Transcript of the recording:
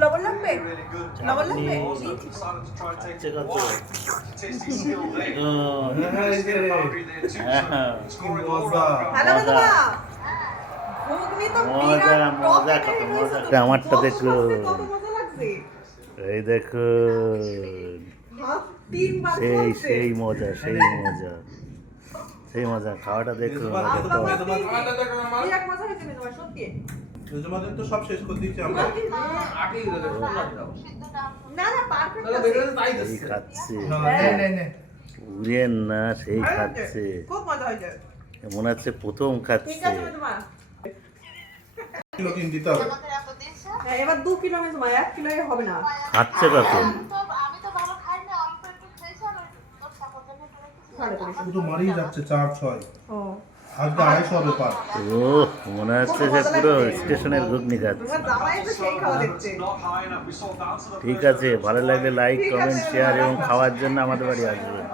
লবণ লাগবে লবণ লাগবে আমারটা দেখো, এই দেখো, সেই সেই মজা, সেই মজা, সেই মজা। খাওয়াটা দেখো। তোমাদের তো সব শেষ করে দিচ্ছি আমরা। সেই খাচ্ছে, উড়েন না, সেই খাচ্ছে, মনে হচ্ছে প্রথম খাচ্ছে। কিলো কিন দিতে হবে। এবার 2 কিলো আমি তোমার 1 কিলো হবে না। খাচ্ছে কত? শুধু মারিয়ে যাচ্ছে 4-6। আজকে 250 হবে পার। ও মনে হচ্ছে যে পুরো স্টেশনের ঘুগনি খাচ্ছে। ঠিক আছে, ভালো লাগলে লাইক, কমেন্ট, শেয়ার এবং খাওয়ার জন্য আমাদের বাড়ি আসবেন।